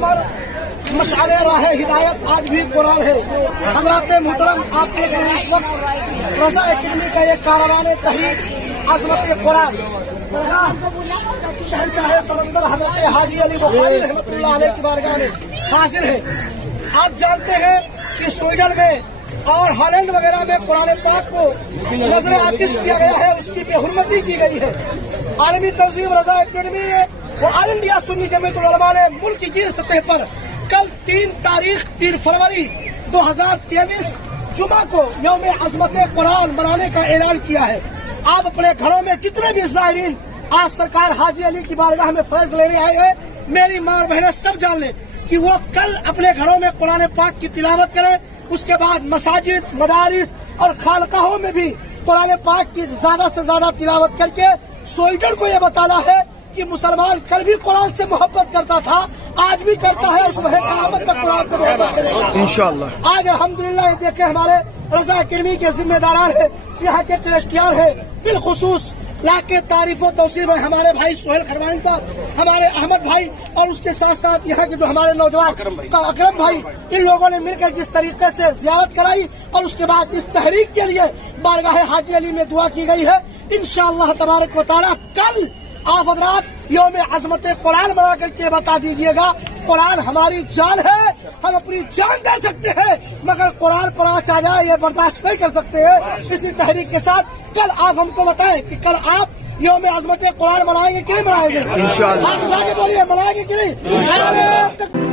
عمر مشعل راہ ہدایت آج بھی قرآن ہے. حضرات محترم، آپ دیکھ رہے ہیں اس وقت رضا اکیڈمی کا یہ کاروان تحریک عظمت قرآن شہنشاہ سمندر حضرت حاجی علی بخاری رحمۃ اللہ علیہ کی بارگاہ میں حاضر ہے. آپ جانتے ہیں کہ سویڈن میں اور ہالینڈ وغیرہ میں قرآن پاک کو نظر آتش کیا گیا ہے، اس کی بے حرمتی کی گئی ہے. عالمی تنظیم رضا اکیڈمی وہ آل انڈیا سنی جمعیت العلماء نے ملک کی سطح پر کل 3 فروری 2023 جمعہ کو یوم عظمت قرآن منانے کا اعلان کیا ہے. آپ اپنے گھروں میں جتنے بھی زائرین آج سرکار حاجی علی کی بارگاہ میں فیض لینے آئے ہیں، میری ماں بہنیں سب جان لیں کہ وہ کل اپنے گھروں میں قرآن پاک کی تلاوت کریں. اس کے بعد مساجد، مدارس اور خانقاہوں میں بھی قرآن پاک کی زیادہ سے زیادہ تلاوت کر کے سویڈن کو یہ بتانا ہے کہ مسلمان کل بھی قرآن سے محبت کرتا تھا، آج بھی کرتا ہے، اس وقت قیامت تک قرآن سے محبت کرے گا انشاءاللہ. آج الحمدللہ یہ دیکھیں ہمارے رضا اکیڈمی کے ذمہ داران ہیں، یہاں کے ٹرسٹیان ہیں، بالخصوص لاکھ کے تعریف و توصیف میں ہمارے بھائی سہیل کھروانی صاحب، ہمارے احمد بھائی، اور اس کے ساتھ ساتھ یہاں کے جو ہمارے نوجوان اکرم بھائی، ان لوگوں نے مل کر جس طریقے سے زیارت کرائی اور اس کے بعد اس تحریک کے لیے بارگاہ حاجی علی میں دعا کی گئی ہے. انشاءاللہ تبارک و تعالیٰ کل آپ حضرات یوم عظمت قرآن منا کر کے بتا دیجیے گا، قرآن ہماری جان ہے، ہم اپنی جان دے سکتے ہیں مگر قرآن پر آنچ آ جائے یہ برداشت نہیں کر سکتے ہیں. اسی تحریک کے ساتھ کل آپ ہم کو بتائیں کہ کل آپ یوم عظمت قرآن منائیں گے کہ نہیں منائیں گے؟ انشاءاللہ. آپ آگے بولیے، منائیں گے کہ نہیں؟